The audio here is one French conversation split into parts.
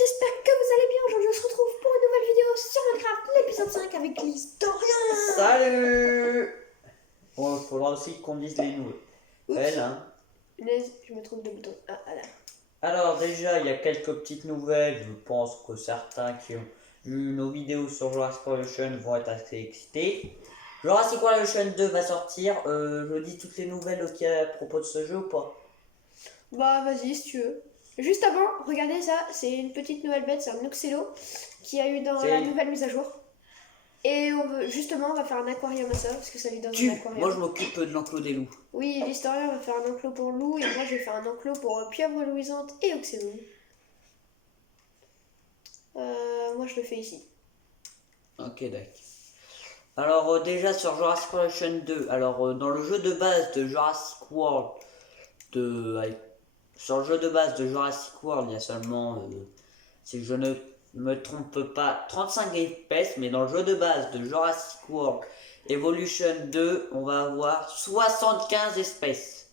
j'espère que vous allez bien. Aujourd'hui, on se retrouve pour une nouvelle vidéo sur Minecraft, l'épisode 5 avec l'historien. Salut. Bon, il faudra aussi qu'on dise les nouvelles. Hein. Je me trompe de bouton. Ah, voilà. Alors déjà, il y a quelques petites nouvelles. Je pense que certains qui ont vu nos vidéos sur Jurassic World vont être assez excités. Jurassic World 2 va sortir. Je dis toutes les nouvelles qu'il y a à propos de ce jeu ou pas? Bah, vas-y, si tu veux. Juste avant, regardez ça. C'est une petite nouvelle bête. C'est un Oxelo qui a eu dans la nouvelle mise à jour. Et justement, on va faire un aquarium à ça, parce que ça lui donne un aquarium. Moi, je m'occupe de l'enclos des loups. Oui, l'historien va faire un enclos pour loup, et moi, je vais faire un enclos pour pieuvre luisante et Oxelo. Moi, je le fais ici. Ok, d'accord. Alors, déjà sur Jurassic World 2, alors dans le jeu de base de Jurassic World, sur le jeu de base de Jurassic World, il y a seulement, si je ne me trompe pas, 35 espèces, mais dans le jeu de base de Jurassic World Evolution 2, on va avoir 75 espèces.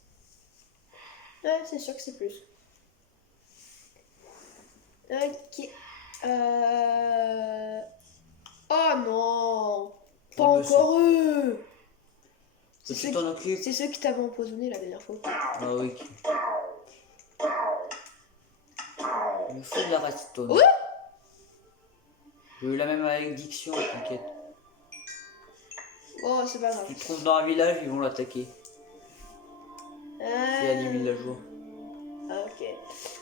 Ouais, c'est sûr que c'est plus. Ok. Oh non! Pas encore eux! C'est ceux qui t'avaient empoisonné la dernière fois. Ah oui. Le feu de la ratitone. Ouais. J'ai eu la même malédiction, t'inquiète. Oh, c'est pas grave. Tu te trouves dans un village, ils vont l'attaquer. Il y a des villageois. Ah, ok.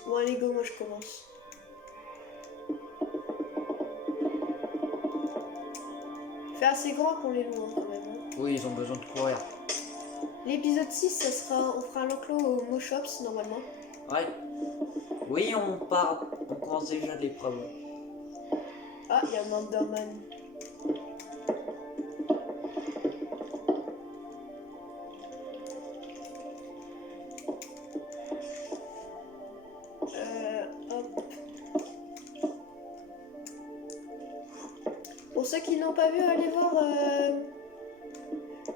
Bon, allez, go, moi je commence. Fait assez grand pour les loups, hein, quand même. Hein. Oui, ils ont besoin de courir. L'épisode 6, on fera l'enclos au Moshops, normalement. Ouais. Oui, on commence déjà l'épreuve. Ah, il y a un Enderman. Hop. Pour ceux qui n'ont pas vu, allez voir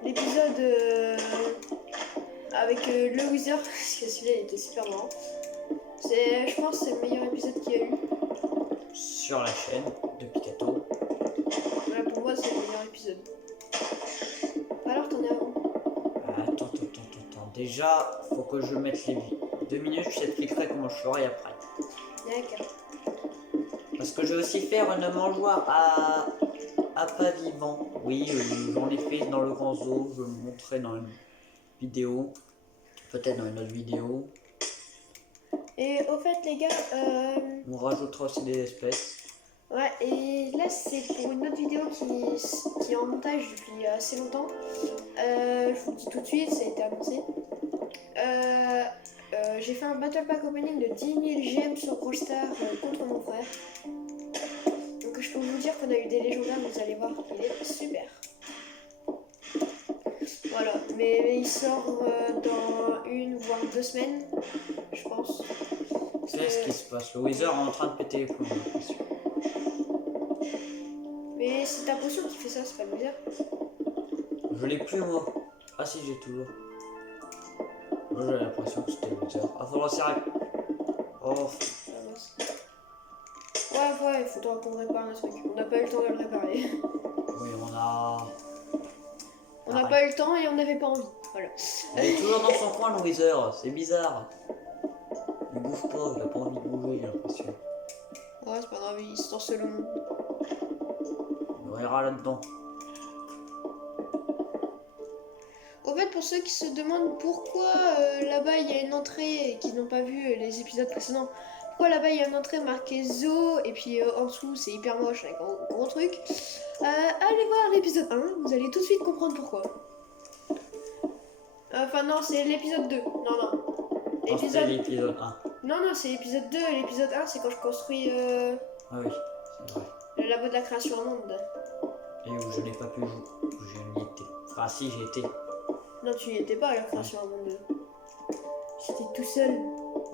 l'épisode avec le Wither, parce que celui-là il était super marrant. Je pense que c'est le meilleur épisode qu'il y a eu. Sur la chaîne de Pikato. Ouais, pour moi c'est le meilleur épisode. Alors t'en es à où? Attends. Déjà, faut que je mette les vies. 2 minutes, je t'expliquerai comment je ferai après. D'accord. Parce que je vais aussi faire une mangeoire à pas vivant. Oui, j'en ai fait dans le grand zoo. Je vais le montrer dans une vidéo. Peut-être dans une autre vidéo. Et au fait les gars, On rajoutera aussi des espèces. ouais, et là c'est pour une autre vidéo qui est en montage depuis assez longtemps. Je vous le dis tout de suite, ça a été annoncé. J'ai fait un Battle Pack Opening de 10 000 gemmes sur Brawl Stars contre mon frère. Donc je peux vous dire qu'on a eu des légendaires, vous allez voir, il est super. Voilà, mais il sort dans 1 voire 2 semaines, je pense. Qu'est-ce qui se passe? Le Wither est en train de péter les plombs, j'ai l'impression. Mais c'est ta potion qui fait ça, c'est pas le Wither. Je l'ai plus moi. Ah si, j'ai toujours. Moi j'ai l'impression que c'était le Wither. Ah, faudra s'y arrêter. Oh. Ouais, il faudra qu'on répare un truc. On n'a pas eu le temps de le réparer. Oui, On n'a pas eu le temps et on n'avait pas envie. Voilà. Il est toujours dans son coin le Wither, c'est bizarre. Il bouge pas, il a pas envie de bouger, j'ai l'impression. Ouais, c'est pas grave, il se torse le monde. Il verra là-dedans. Au fait, pour ceux qui se demandent pourquoi là-bas il y a une entrée et qui n'ont pas vu les épisodes précédents, pourquoi là-bas il y a une entrée marquée zoo et puis en dessous c'est hyper moche avec un gros truc, allez voir l'épisode 1, vous allez tout de suite comprendre pourquoi. Enfin non, c'est l'épisode 2. Non. C'est l'épisode 1. Non, c'est l'épisode 2. L'épisode 1 c'est quand je construis Ah oui, c'est vrai. le labo de la création à monde. Et où je n'ai pas pu jouer, où je n'y étais. Enfin si, j'y étais. Non, tu n'y étais pas à la création à monde. J'étais tout seul.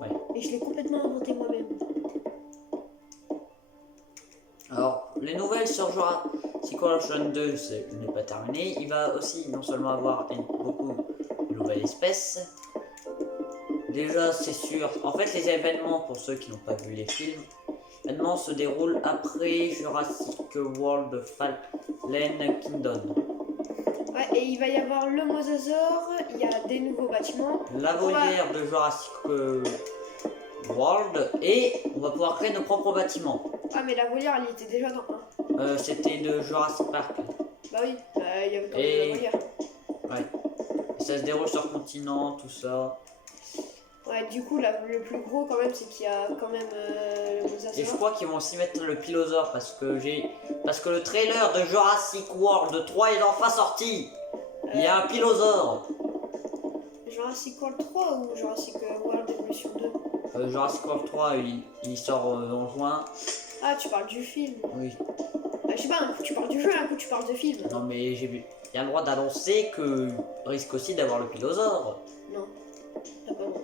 Ouais. Et je l'ai complètement inventé moi-même. Alors, les nouvelles sur Jurassic World 2, je n'ai pas terminé. Il va aussi non seulement avoir beaucoup de nouvelles espèces. Déjà, c'est sûr. En fait, les événements, pour ceux qui n'ont pas vu les films, Maintenant se déroule après Jurassic World Fallen Kingdom. Ouais, et il va y avoir le mosasaure, il y a des nouveaux bâtiments. La volière de Jurassic World et on va pouvoir créer nos propres bâtiments. Ah, mais la volière, elle était déjà dans un. C'était de Jurassic Park. Bah oui, il y avait quand même la volière. Ouais. Et ça se déroule sur continent, tout ça. Ouais, du coup, le plus gros quand même, c'est qu'il y a quand même le mosasaure. Et je crois qu'ils vont aussi mettre le pilosaure parce que le trailer de Jurassic World 3 est enfin sorti. Il y a un pilosaure. Jurassic World 3 ou Jurassic World Evolution 2? Jurassic World 3 il sort en juin. Ah, tu parles du film. Oui. Je sais pas, un coup tu parles du jeu, un coup tu parles de film. Non mais j'ai vu. Il y a le droit d'annoncer que risque aussi d'avoir le pilosaure. Non. Ah bah non.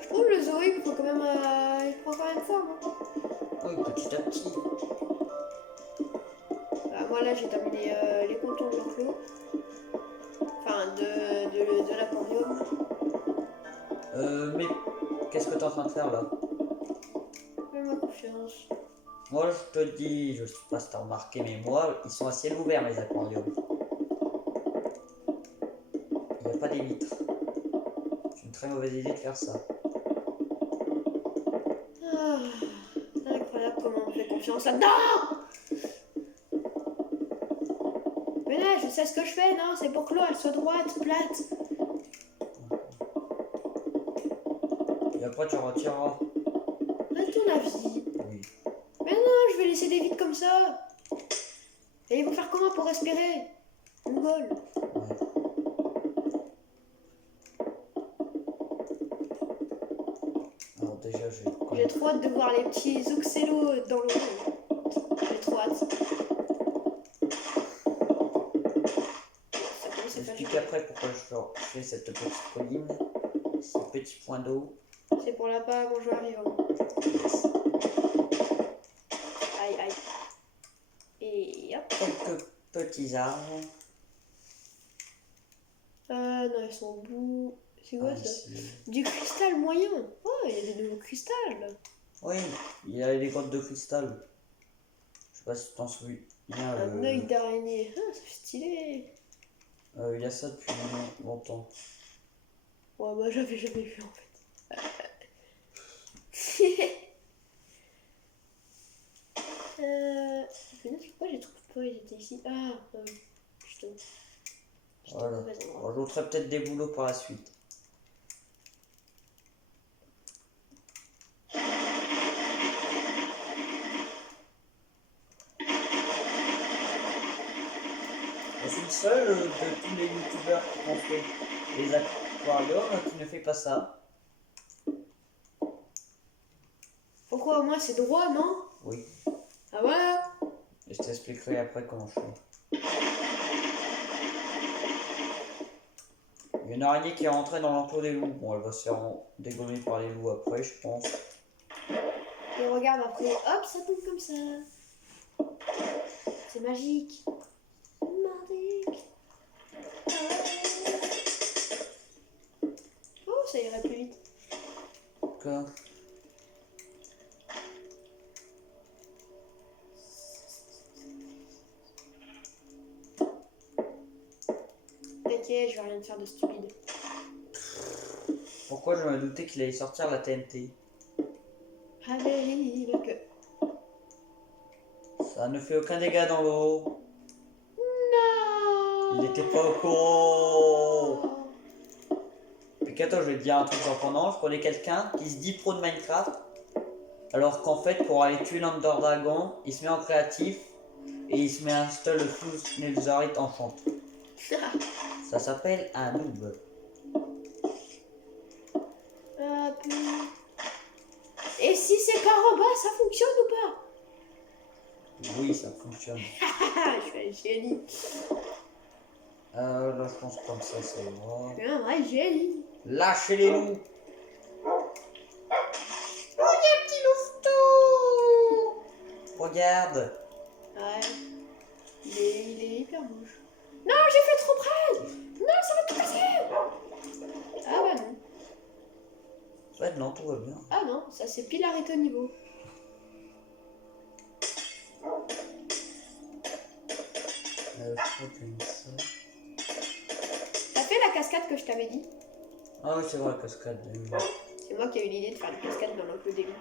Je trouve le zoo il prend quand même forme. Hein. Oui, petit à petit. Moi là j'ai terminé les contours de l'enclos. Enfin de l'aquarium. Mais qu'est-ce que t'es en train de faire là? Fais-moi confiance. Moi je te dis, je sais pas si t'as remarqué, mais moi ils sont à ciel ouvert les aquariums. Il n'y a pas des vitres. C'est une très mauvaise idée de faire ça. Ah, incroyable comment on fait confiance là-dedans. Mais là je sais ce que je fais, non? C'est pour que l'eau elle soit droite, plate. Et après tu retireras. À ton avis? Oui. Mais non, je vais laisser des vides comme ça. Et ils vont faire comment pour respirer? Mongol. Ouais. Alors déjà J'ai trop hâte de voir les petits oxélos dans l'eau. J'ai trop hâte. J'explique après pourquoi je fais cette petite colline, ces petits points d'eau. C'est pour la pas quand je arrive. Aïe aïe. Et hop. Quelques petits arbres. Non, ils sont au bout. C'est quoi ça? Ici. Du cristal moyen. Oh, il y a des nouveaux cristals. Oui, il y a les grottes de cristal. Je sais pas si tu t'en souviens. Un œil d'araignée. Ah, c'est stylé. Il y a ça depuis longtemps. Ouais, moi j'avais jamais vu en fait. Pourquoi je les trouve pas? Ils étaient ici. Ah, putain. Voilà. Alors, je vous ferai peut-être des boulots par la suite. Je suis le seul de tous les youtubeurs qui ont fait les aquariums qui ne fait pas ça. Pourquoi? Moi c'est droit, non? Oui. Ah voilà. Et je t'expliquerai après comment je fais. Il y a une araignée qui est rentrée dans l'enclos des loups. Bon, elle va se faire dégommer par les loups après, je pense. Et regarde après, hop, ça tombe comme ça. C'est magique. Magique. Oh, ça irait plus vite. Quoi? T'inquiète, je vais rien te faire de stupide. Pourquoi je me doutais qu'il allait sortir la TNT? Allez, que... Ça ne fait aucun dégât dans l'eau. Non. Il n'était pas au courant. Puis attends, je vais te dire un truc surprenant. Je connais quelqu'un qui se dit pro de Minecraft. Alors qu'en fait, pour aller tuer l'Under Dragon, il se met en créatif. Et il se met à installer le Fuse Netherite Enchant. Ça s'appelle un noob. Et si c'est par en bas, ça fonctionne ou pas? Oui, ça fonctionne. Je suis un génie. Là, je pense comme ça, c'est moi. Je suis un vrai génie. Lâchez les loups. Oh, il y a un petit louveteau. Regarde. Ouais. Il est hyper moche. Non, j'ai fait trop près. Non, ça va tout casser. Ah bah non. En fait, non, tout va bien. Ah non, ça c'est pile arrêté au niveau. Je crois que j'ai mis ça. T'as fait la cascade que je t'avais dit? Ah oui, c'est vrai, la cascade. C'est moi qui ai eu l'idée de faire une cascade dans l'enclos d'élu.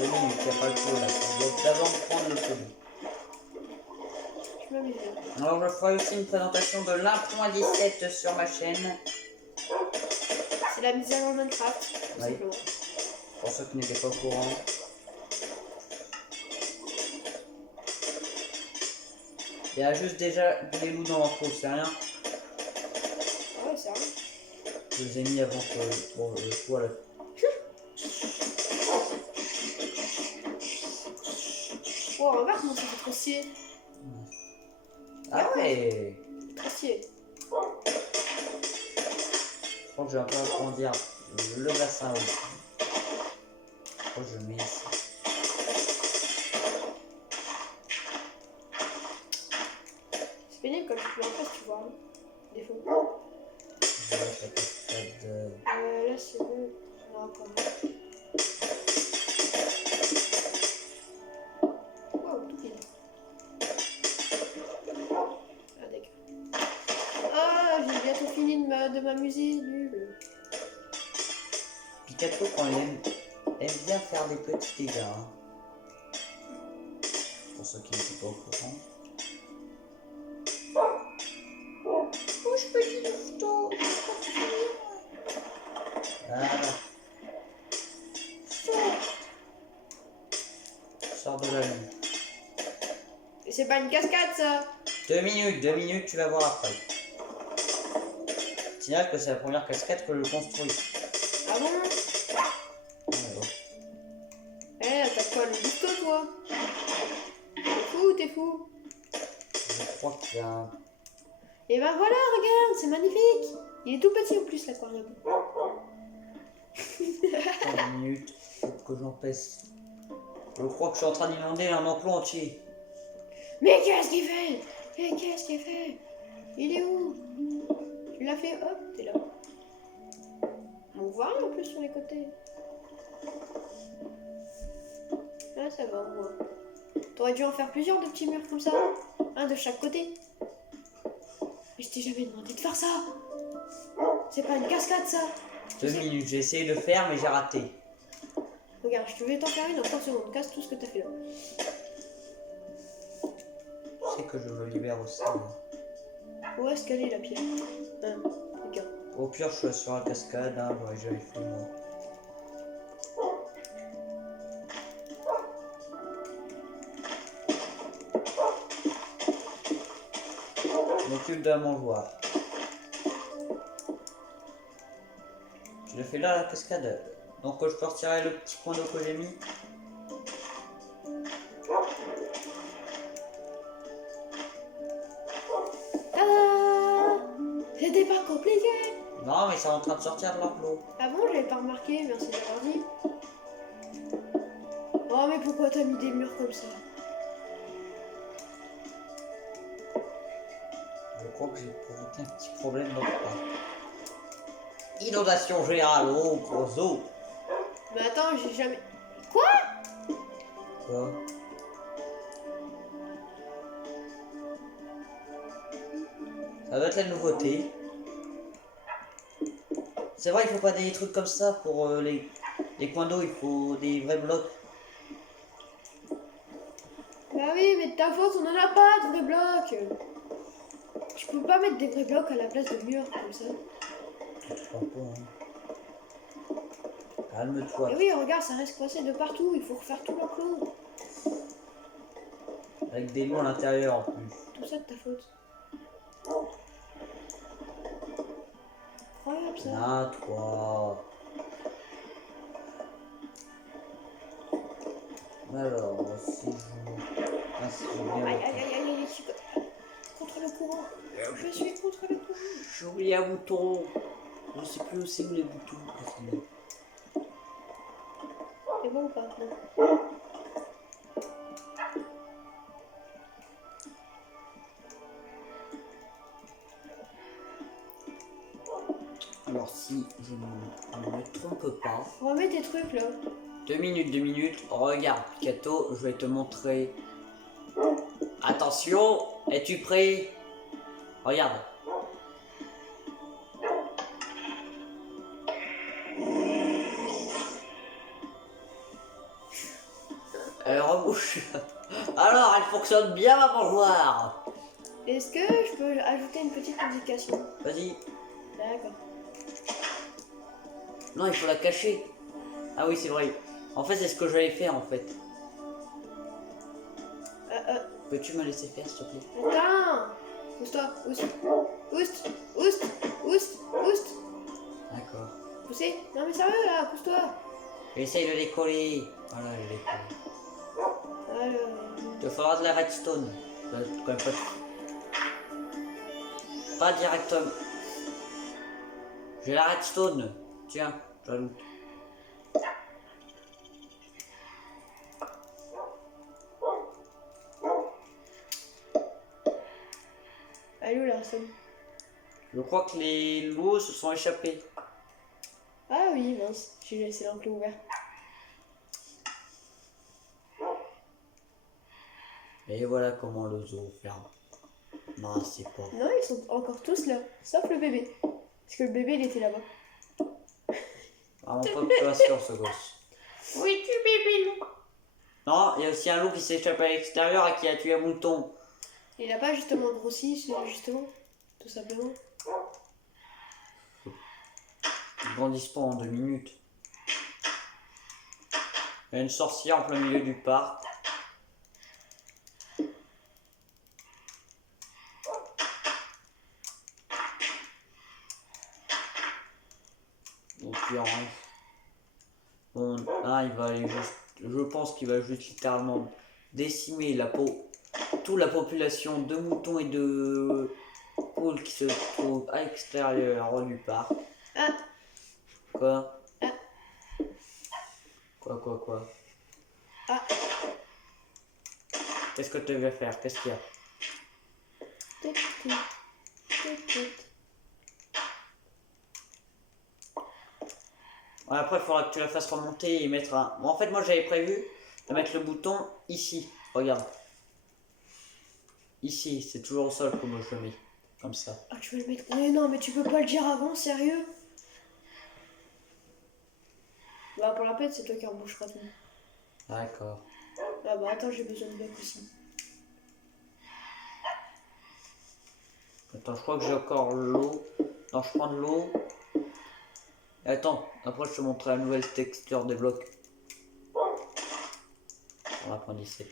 2 minutes, il n'y a pas le feu là. On doit d'abord prendre le feu. Je m'amuse bien. Alors, je ferai aussi une présentation de l'1.17 sur ma chaîne. C'est la mise à jour Minecraft, tout Oui. simplement. Pour ceux qui n'étaient pas au courant. Il y a juste déjà des loups dans l'enclos, c'est rien. Ah ouais, c'est vrai. Je les ai mis avant que. Bon, voilà. Oh, regarde comment ça fait trop scier. Ah ouais! Trop scier. Je crois que j'ai un peu à grandir le bassin, oui. Je crois que je mets ici. C'est pénible quand tu peux en face, tu vois. Hein. Des fois. Je vais mettre la cascade. Là, c'est bon. Non, quand même. Wow, tout pile. Ah, d'accord. Ah, j'ai bientôt fini de m'amuser. Nul. Pikachu, quand il aime bien faire des petits dégâts. Hein. Pour ceux qui n'étaient pas au courant. Couche, petit louveteau. Voilà. Sors de la lune. Et c'est pas une cascade, ça. 2 minutes, tu vas voir après. Signale que c'est la première cascade que je construis. Ah bon? Alors, Eh, t'as quoi, le louveteau, toi? T'es fou? je crois qu'il y a un... Et ben voilà, regarde, c'est magnifique. Il est tout petit en plus, l'aquarium. 3 minutes, faut que j'en pèse. Je crois que je suis en train d'inonder un enclos entier. Mais qu'est-ce qu'il fait? Mais qu'est-ce qu'il fait? Il est où? Tu l'as fait, hop, t'es là. On voit rien en plus sur les côtés. Là, ça va, on voit. T'aurais dû en faire plusieurs de petits murs comme ça. Un de chaque côté. Mais je t'ai jamais demandé de faire ça. C'est pas une cascade, ça. 2 minutes, j'ai essayé de faire, mais j'ai raté. Regarde, je vais t'en faire une en 30 secondes. Casse tout ce que t'as fait là. Je sais que je me libère aussi. Où est-ce qu'elle est la pierre? Regarde. Au pire, je suis sur la cascade, hein, j'aurais jamais fait moi. Je m'occupe de la mangeoire. Tu l'as fait là, la cascade. Donc je peux retirer le petit point d'eau que j'ai mis. Ah, c'était pas compliqué. Non, mais c'est en train de sortir de l'enclos. Ah bon, j'avais pas remarqué, merci d'avoir dit. Oh, mais pourquoi t'as mis des murs comme ça? Je crois que j'ai provoqué un petit problème dans le pas. Inondation générale, oh, gros eau. Mais attends, j'ai jamais... Quoi? Quoi? Ça doit être la nouveauté. C'est vrai, il faut pas des trucs comme ça pour les coins d'eau, il faut des vrais blocs. Bah oui, mais de ta faute, on en a pas de vrais blocs. Je peux pas mettre des vrais blocs à la place de murs comme ça. Je crois pas, hein. Calme-toi. Et oui, regarde, ça reste coincé de partout, il faut refaire tout l'enclos. Avec des loups à l'intérieur en plus. Tout ça de ta faute. Incroyable ça. Ah, toi. Alors, si je... Ah, si je Aïe, bien... aïe, aïe, aïe, aïe, je suis contre le courant. Je suis contre le courant. J'ai oublié un bouton. Je sais plus où c'est où les boutons. C'est bon ou pas? Non. Alors, Alors, si je ne me trompe pas... Remets tes trucs, là. 2 minutes. Regarde, Pikato, je vais te montrer. Attention, es-tu prêt? Regarde. Elle rebouche. Alors, elle fonctionne bien, ma mangeoire. Est-ce que je peux ajouter une petite indication? Vas-y. D'accord. Non, il faut la cacher. Ah oui, c'est vrai. En fait, c'est ce que j'avais fait, en fait. Peux-tu me laisser faire, s'il te plaît? Attends. Pousse-toi. Oust. D'accord. Poussez. Non, mais sérieux, là. Pousse-toi. J'essaye de les coller. Voilà, je les colle. Alors... Il te faudra de la redstone. Quand même pas directement. J'ai la redstone. Tiens, j'ajoute. Allô, la somme. Je crois que les loups se sont échappés. Ah oui, mince. J'ai laissé l'enclos ouvert. Et voilà comment le zoo ferme. Non, c'est pas. Non, ils sont encore tous là. Sauf le bébé. Parce que le bébé, il était là-bas. Vraiment pas de patience, ce gosse. Oui, tu bébé loup. Non, il y a aussi un loup qui s'est échappé à l'extérieur et qui a tué un mouton. Il a pas justement grossi, justement. Tout simplement. Ils grandissent pas en 2 minutes. Il y a une sorcière en plein milieu du parc. Donc il en reste. Bon, là il va aller juste. Je pense qu'il va juste littéralement décimer toute la population de moutons et de poules qui se trouvent à l'extérieur du parc. Ah. Quoi? Ah. Quoi? Ah. Qu'est-ce que tu veux faire? Qu'est-ce qu'il y a? Après, il faudra que tu la fasses remonter et mettre un... Bon, en fait, moi, j'avais prévu de mettre le bouton ici. Regarde. Ici, c'est toujours au sol que moi je le mets. Comme ça. Ah, tu veux le mettre... Mais non, mais tu peux pas le dire avant, sérieux? Bah, pour la peine, c'est toi qui reboucheras tout. D'accord. Ah bah, attends, j'ai besoin de blocs aussi. Attends, je crois que j'ai encore l'eau. Non, je prends de l'eau. Attends, après je te montrerai la nouvelle texture des blocs. On va prendre 17.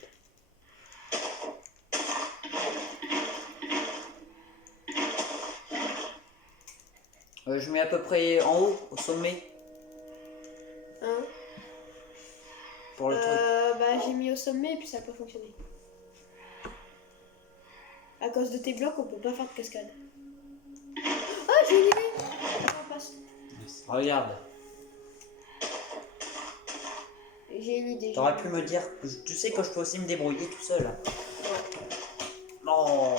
Je mets à peu près en haut, au sommet. Hein? Pour le truc. Bah, j'ai mis au sommet et puis ça a pas fonctionné. À cause de tes blocs, on peut pas faire de cascade. Ah, j'ai une idée! On passe. Regarde. J'ai une idée. T'aurais pu me dire, tu sais que je peux aussi me débrouiller tout seul. Non.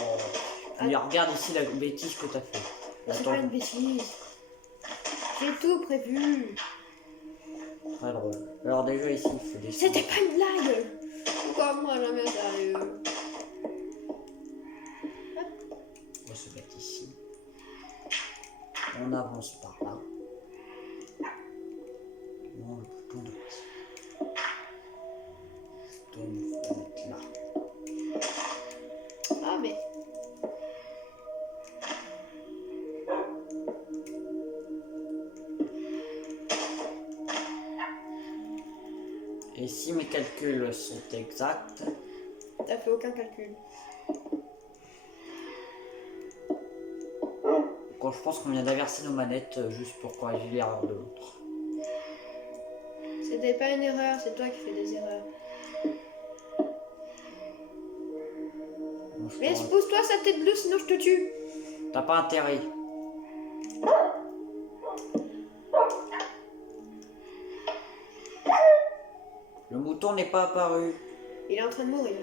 Mais regarde ici la bêtise que t'as fait. C'est pas une bêtise. J'ai tout prévu. Très drôle. Alors déjà ici, il faut des... C'était pas une blague. Pourquoi moi jamais sérieux? On va se mettre ici. On avance par là. Non, le bouton de il faut mettre là. Ah mais... Et si mes calculs sont exacts... T'as fait aucun calcul. Quand je pense qu'on vient d'inverser nos manettes juste pour corriger l'erreur de l'autre. C'était pas une erreur, c'est toi qui fais des erreurs. Mais pousse-toi sa tête bleue, sinon je te tue. T'as pas intérêt. Le mouton n'est pas apparu. Il est en train de mourir.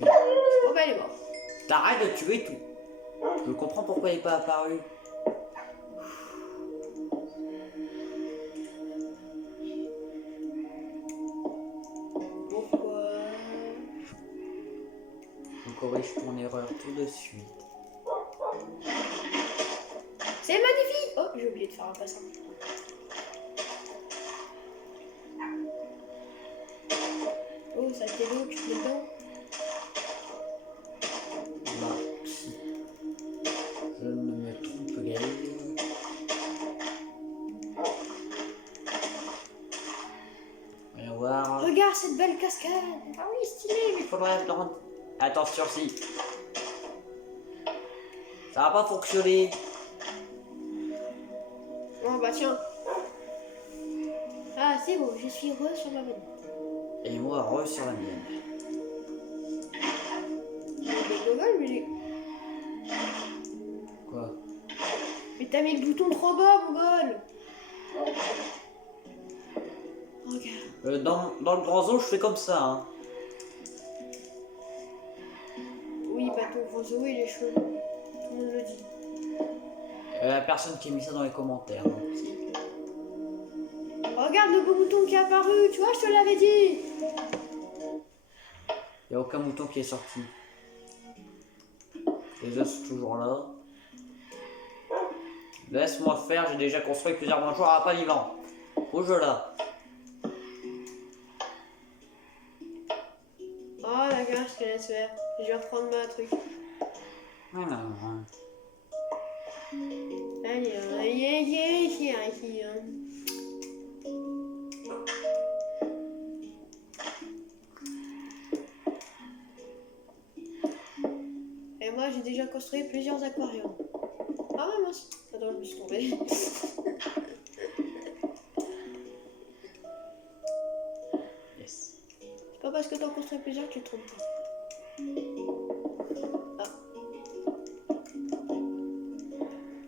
Bon bah il est mort. T'arrêtes de tuer tout. Je comprends pourquoi il n'est pas apparu. Pourquoi? Je corrige ton erreur tout de suite. C'est magnifique! Oh, j'ai oublié de faire un passant. Oh, ça t'est l'eau, tu te mets dedans. Là, si je ne me trompe guère. Voyons voir. Regarde cette belle cascade! Ah oui, stylé! Il faudrait prendre. Attention, si. Ça va pas fonctionner. Oh bah tiens. Ah, c'est bon, je suis heureux sur ma vanne. Et moi, re sur la mienne. Mais Gogol, mais... Quoi? Mais t'as mis le bouton trop bas, Gogol! Regarde. Dans le grand zoo, je fais comme ça. Hein. Oui, bah ton gros zoo, il est chelou. Tout le monde le dit. La personne qui a mis ça dans les commentaires. Donc. Regarde le beau bouton qui est apparu, tu vois, je te l'avais dit! Il n'y a aucun mouton qui est sorti. Les œufs sont toujours là. Laisse-moi faire, j'ai déjà construit plusieurs mangeoires à palivan. Bouge là. Oh la gare, je te laisse faire. Je vais reprendre ma truc. Allez, ici. Et moi, j'ai déjà construit plusieurs aquariums. Ah mince, attends, je me suis tombée. Yes. C'est pas parce que t'en construis plusieurs que tu te trompes pas. Ah.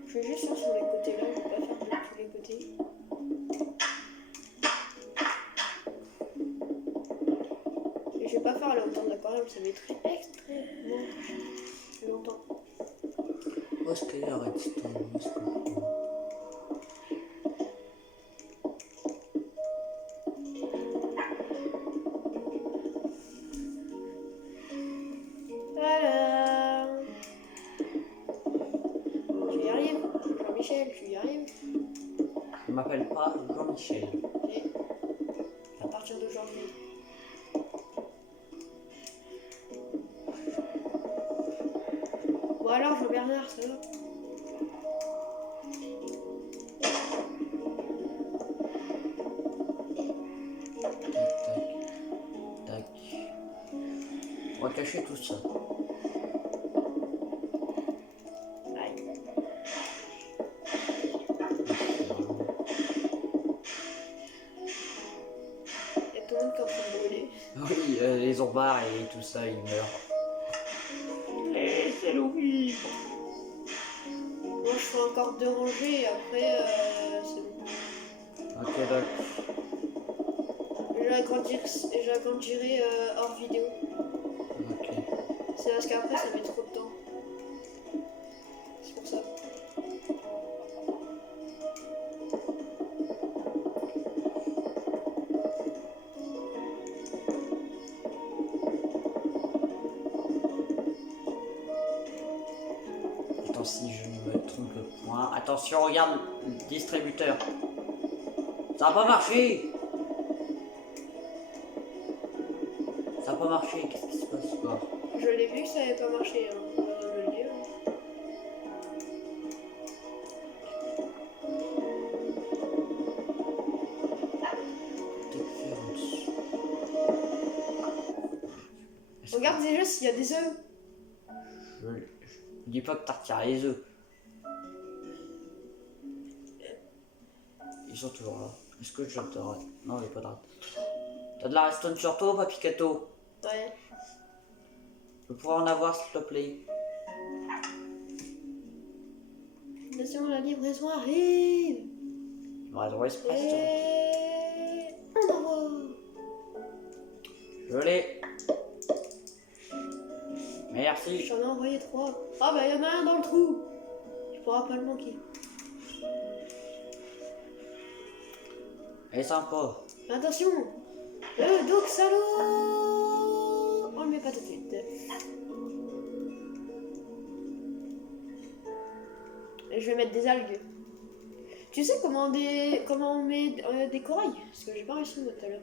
Je vais juste faire sur les côtés là, je vais pas faire de tous les côtés. Et je vais pas faire à la hauteur de l'aquarium, ça mettrait extrêmement longtemps. Où est-ce qu'il y a redstone? Où est-ce qu'on trouve? Voilà. Tu y arrives, Jean-Michel, tu y arrives. Je m'appelle pas Jean-Michel. Et à partir d'aujourd'hui. Bon alors, Jean-Bernard, ça va? Tac, tac. On va cacher tout ça. Aïe. Il y a tout le monde qui est en train de brûler. Oui, les zombards et tout ça, ils meurent. Laissez-le vivre. Moi, je fais encore 2 rangées et après, c'est bon. Ok, d'accord. J'agrandirai hors vidéo. Ok. C'est parce qu'après, ça met trop de temps. C'est pour ça. Attends, si je ne me trompe point. Attention, regarde le distributeur. Ça n'a pas marché. Ça n'a pas marché. Qu'est-ce qui se passe quoi? Je l'ai vu que ça n'avait pas marché. Hein. On va me le dire. Peut-être faire en dessous. Regarde déjà s'il y a des œufs. Je dis pas que t'as retiré les œufs. Ils sont toujours là. Est-ce que je t'aurais... Non, il n'y a pas de rate. T'as de la redstone sur toi, Papicato? Ouais. Je pourrais en avoir, s'il te plaît. Attention, la livraison arrive. Livraison express. Et... on envoie. Je l'ai. Merci. merci. J'en ai envoyé 3. Ah bah il y en a un dans le trou. Tu pourras pas le manquer. Elle est sympa. Attention. Le Doxalo. On le met pas tout de suite. Et je vais mettre des algues. Tu sais comment on met des corails? Parce que j'ai pas réussi moi tout à l'heure.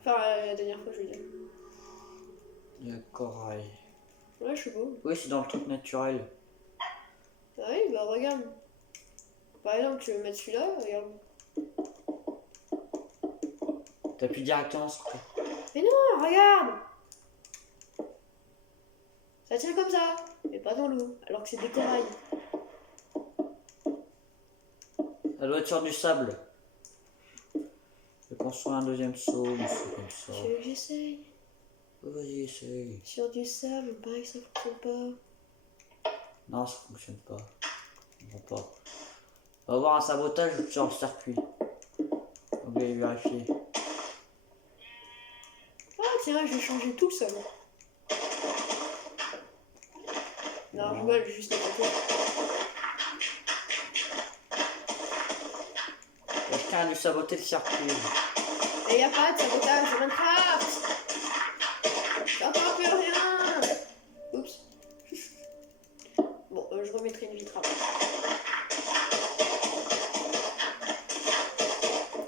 Enfin, la dernière fois, je veux dire. Il y a corail. Ouais, je suis beau. Oui, c'est dans le truc naturel. Ah oui, bah regarde. Par exemple, tu veux mettre celui-là, regarde. T'appuies directement sur toi. Mais non, regarde. Ça tient comme ça, mais pas dans l'eau, alors que c'est des corails. Ça doit être sur du sable. Je vais construire un deuxième seau, mais c'est comme ça. Tu veux que j'essaye? Vas-y, essaye. Sur du sable, il paraît que ça fonctionne pas. Non, ça fonctionne pas. On va pas. On va avoir un sabotage sur le circuit. On va vérifier. Ah tiens, je vais changer tout le sable. Non, je rigole, juste les côtés. Quelqu'un a dû saboter le circuit. Et y a pas de sabotage de Minecraft. J'entends plus rien. Oups. Bon, je remettrai une vitre après.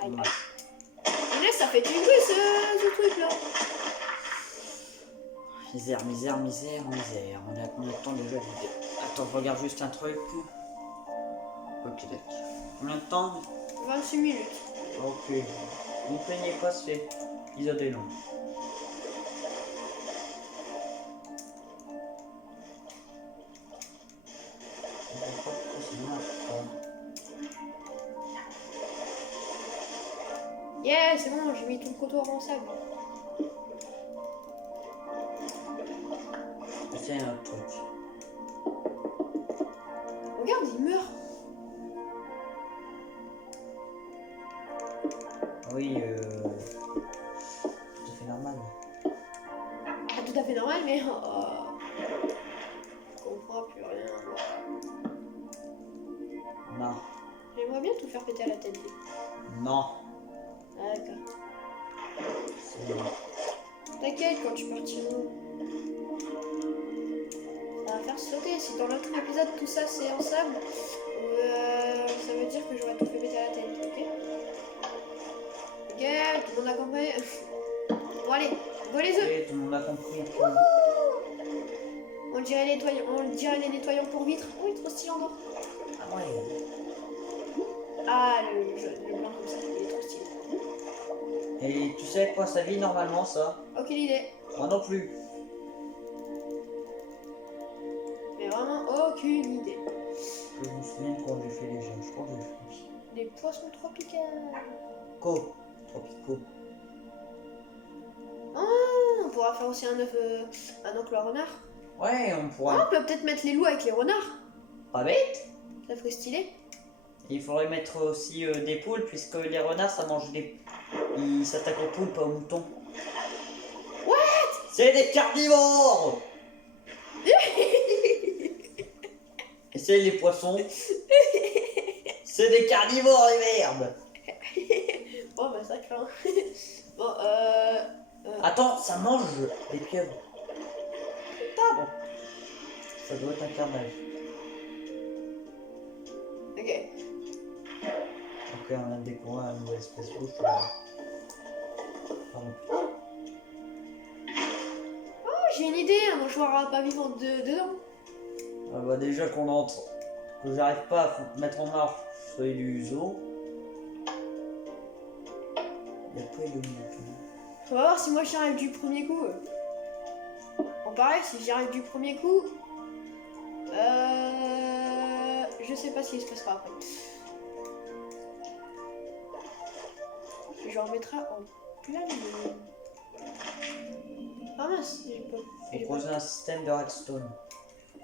Aïe, aïe. Mais là, ça fait du bruit ce truc là. Misère, misère, misère, misère. On a combien de temps déjà? Attends, je regarde juste un truc. Ok, d'accord. Combien de temps? 26 minutes. Ok. Ne vous plaignez pas, c'est l'épisode est long. Yeah, c'est bon, j'ai mis tout le comptoir en sable. C'est un autre truc. Regarde, il meurt. Oui, tout à fait normal. Pas tout à fait normal, mais je comprends plus rien. Non. J'aimerais bien tout faire péter à la tête. Non. Ah, d'accord. C'est... T'inquiète, quand tu partiras. Ça va faire sauter. Si dans l'autre épisode tout ça c'est en sable, ça veut dire que j'aurais tout fait péter à la tête, ok? Ok, tout le monde a compris. Bon allez, go les œufs. Et tout le monde a compris que... On dirait les nettoyants pour vitres. Oui, trop stylé en or. Ah ouais. Ah, le jaune, le blanc comme ça, il est trop stylé. Et tu sais à quoi ça vit normalement ça? Aucune idée. Moi non plus. Mais vraiment aucune idée. Je me souviens quand j'ai fait les jeux. Je crois que j'ai fait. Des poissons tropicaux. Tropicaux. Oh, on pourra faire aussi un œuf, un oncle renard. Ouais, on Oh, pourra. on peut peut-être mettre les loups avec les renards. Pas bête. Ça ferait stylé. Il faudrait mettre aussi des poules, puisque les renards ça mange des... Ils s'attaquent aux poules, pas aux moutons. What? C'est des carnivores. Et c'est les poissons. C'est des carnivores, les merdes. Oh bah ça craint. Bon, Attends, ça mange des pieuvres. Pardon. Ça doit être un carnage. ok. Ok, on a découvert une nouvelle espèce rouge. Pardon. Oh, j'ai une idée, un mouchoir à pas vivant dedans. Ah bah déjà qu'on entre, que j'arrive pas à mettre en marche celui du zoo. Il n'y a pas eu de mouton. On va voir si moi j'y arrive du premier coup. Bon, pareil, si j'y arrive du premier coup, je sais pas ce qui se passera après. Je remettrai en plein milieu. Ah mince, j'ai pas. Faut poser un système de redstone.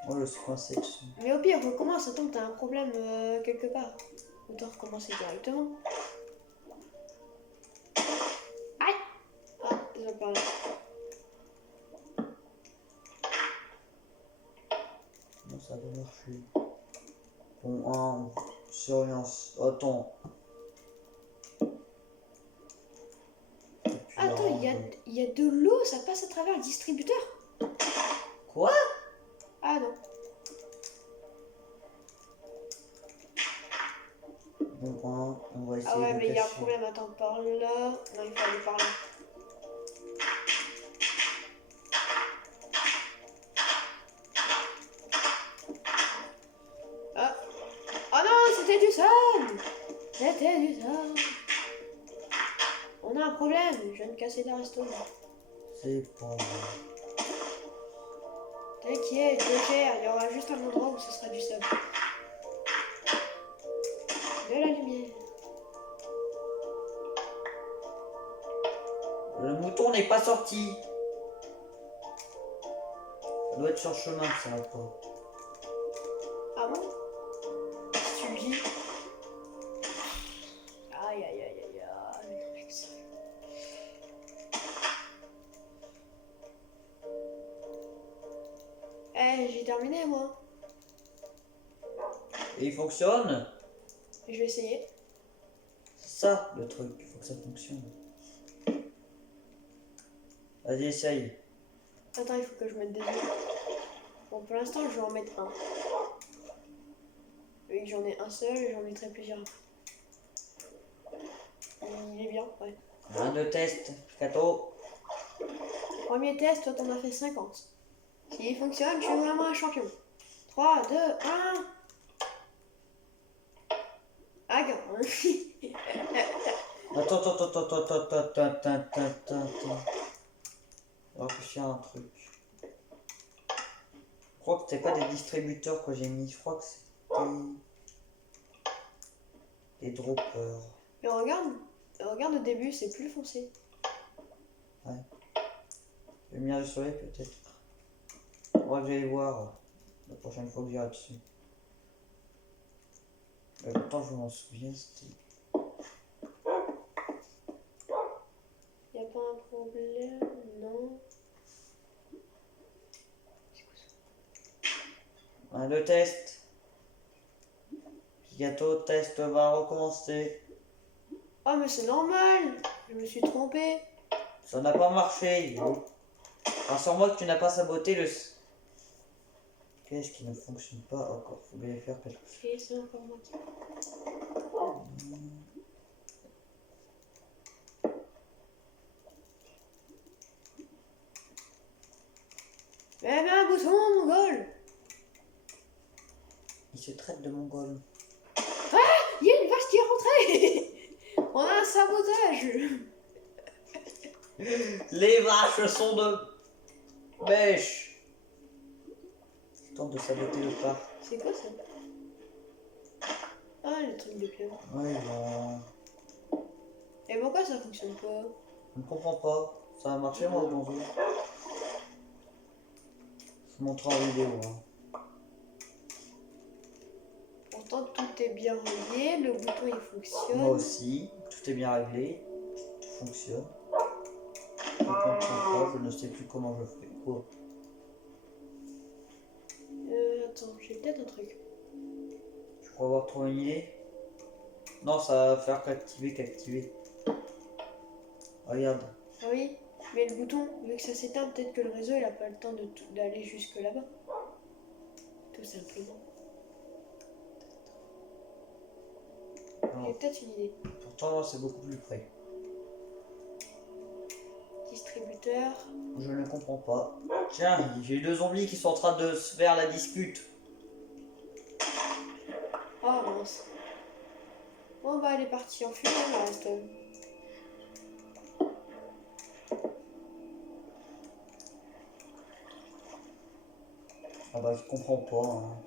Moi je suis coincé dessus. Mais au pire, recommence, attends, t'as un problème quelque part. Autant recommencer directement. Aïe! Ah, désolé, pardon. ça va marcher. Bon, surveillance. Attends. Attends, il y a de l'eau, ça passe à travers le distributeur? Quoi? Ah non. Bon, on va essayer Ah ouais, de mais il y a un cacher. problème. Attends, par là. Non, il faut aller par là. Ah. Oh non, c'était du sable! C'était du sable. On a un problème, je viens de casser d'un restaurant. C'est pas vrai. T'inquiète, je gère, il y aura juste un endroit où ce sera du sable. De la lumière. Le mouton n'est pas sorti. Ça doit être sur le chemin que ça va pas. Ah bon? Si tu le dis. Aïe aïe aïe aïe aïe. Eh, j'ai terminé moi. Et il fonctionne? Je vais essayer. C'est ça le truc, il faut que ça fonctionne. Vas-y, essaye. Attends, il faut que je mette des œufs. Bon, pour l'instant, je vais en mettre un. Vu que j'en ai un seul, j'en mettrai plusieurs. Il est bien, ouais. Un de test, Kato. Premier test, toi t'en as fait 50. S'il fonctionne, je suis vraiment un champion. 3, 2, 1. Ah, non. Attends. On va réfléchir à un truc. Je crois que c'était pas des distributeurs que j'ai mis, je crois que c'était des droppers. Mais regarde au début, c'est plus foncé. Lumière du soleil peut-être. Faudra que j'aille voir la prochaine fois que j'irai dessus. Pourtant je m'en souviens, c'était... Y a pas un problème, non. C'est quoi ça? Un de test. Gâteau test va recommencer. Oh, mais c'est normal. Je me suis trompée. Ça n'a pas marché. Rassure-moi que tu n'as pas saboté le... Qu'est-ce qui ne fonctionne pas encore? Faut bien faire quelque chose. Ok, c'est encore moi qui... Mais mets un bouton, mongol. Il se traite de mongol. Il y a une vache qui est rentrée. On a un sabotage. Les vaches sont de bêche. Je tente de saboter le parc. C'est quoi ça? Ah, le truc de piano. Oui, bon... Et pourquoi ça fonctionne pas? Je ne comprends pas. Ça a marché moi dans eux. Je vous montre en vidéo. Hein. Pourtant, tout est bien relié. Le bouton, il fonctionne. Moi aussi. Tout est bien réglé. Tout fonctionne. Je ne comprends pas. Je ne sais plus comment je fais. Quoi? Attends, j'ai peut-être un truc. Je crois avoir trouvé une idée. Non, ça va faire qu'activer. Regarde. Ah oui, mais le bouton, vu que ça s'éteint, peut-être que le réseau, il a pas le temps d'aller jusque là-bas. Tout simplement. Non. J'ai peut-être une idée. Pourtant, c'est beaucoup plus près. Distributeur. Je ne comprends pas. Tiens, j'ai deux zombies qui sont en train de se faire la dispute. Oh mince. Bon bah elle est partie en fumée, il reste. Ah bah, je comprends pas. Hein.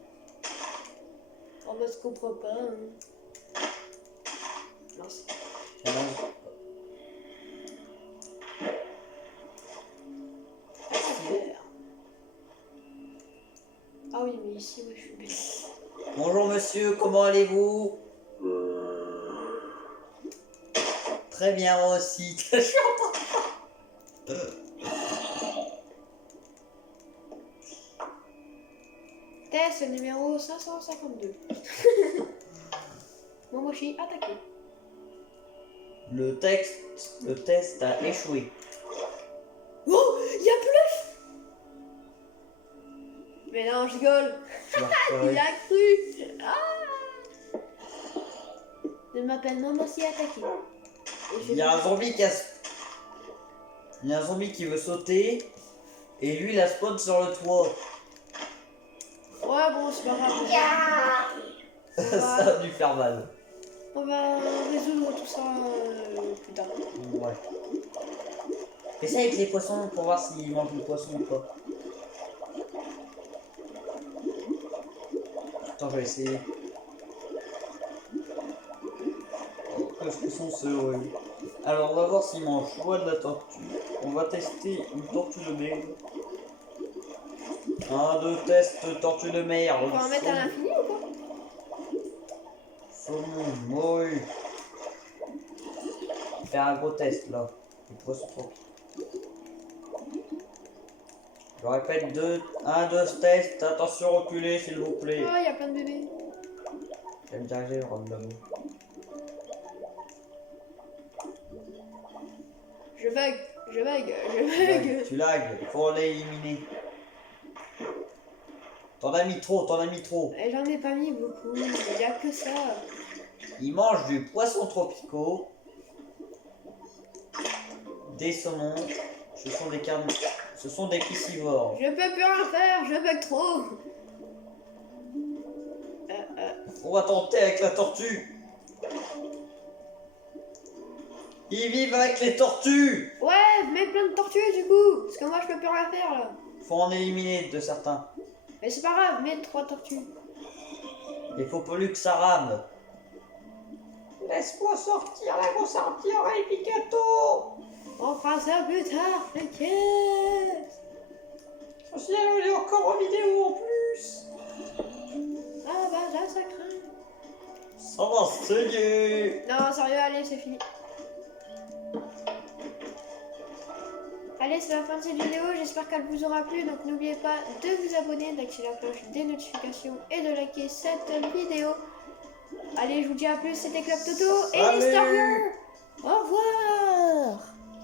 Oh bah je comprends pas. Hein. Mince. Ah oui, mais ici, moi je suis belle. Bonjour monsieur, comment allez-vous? Très bien, moi aussi. Je suis en Test c'est le numéro 552. Momoshi attaqué. Le test a échoué. Oh, il y a Bluff. Mais non, je rigole. Tu vas Il pleurer. a cru. Ah. Je m'appelle Momoshi attaqué. Et je Il y a un zombie Il y a un zombie qui veut sauter et lui il a spawn sur le toit. Ouais, bon, c'est pas grave. Ça a dû faire mal. On va résoudre tout ça plus tard. Ouais. Fais ça avec les poissons pour voir s'ils mangent le poisson ou pas. Attends, je vais essayer. Oh, qu'est-ce que sont ces oreilles? Alors, on va voir s'ils mangent soit de la tortue. On va tester une tortue de mer. Un, deux, test tortue de mer. On va en mettre à l'infini ou pas? Saumon, oui. Faire un gros test là. Les poissons tropiques. Je répète, 1, 2 test. Attention, reculez s'il vous plaît. Oh, il y a plein de bébés. J'aime bien le rendre là-bas. Je bug. Tu lags, il faut l'éliminer. T'en as mis trop. Et j'en ai pas mis beaucoup, il y a que ça. Il mange du poisson tropicaux, des saumons, ce sont des piscivores. Je peux plus rien faire, je bug trop. On va tenter avec la tortue. Ils vivent avec les tortues. Ouais, mets plein de tortues du coup, parce que moi je peux plus rien faire là. Faut en éliminer de certains. Mais c'est pas grave, mets 3 tortues. Il faut plus que ça rame. Laisse-moi sortir la grosse artillerie, Picato. On fera ça plus tard, t'inquiète. Si elle est encore en vidéo en plus. Ah bah là ça craint. Ça va saigner. Non, sérieux, allez, c'est fini. Allez, c'est la fin de cette vidéo, j'espère qu'elle vous aura plu, donc n'oubliez pas de vous abonner, d'activer la cloche des notifications et de liker cette vidéo. Allez, je vous dis à plus, c'était Club Toto et les Salut. Stargirls. Au revoir.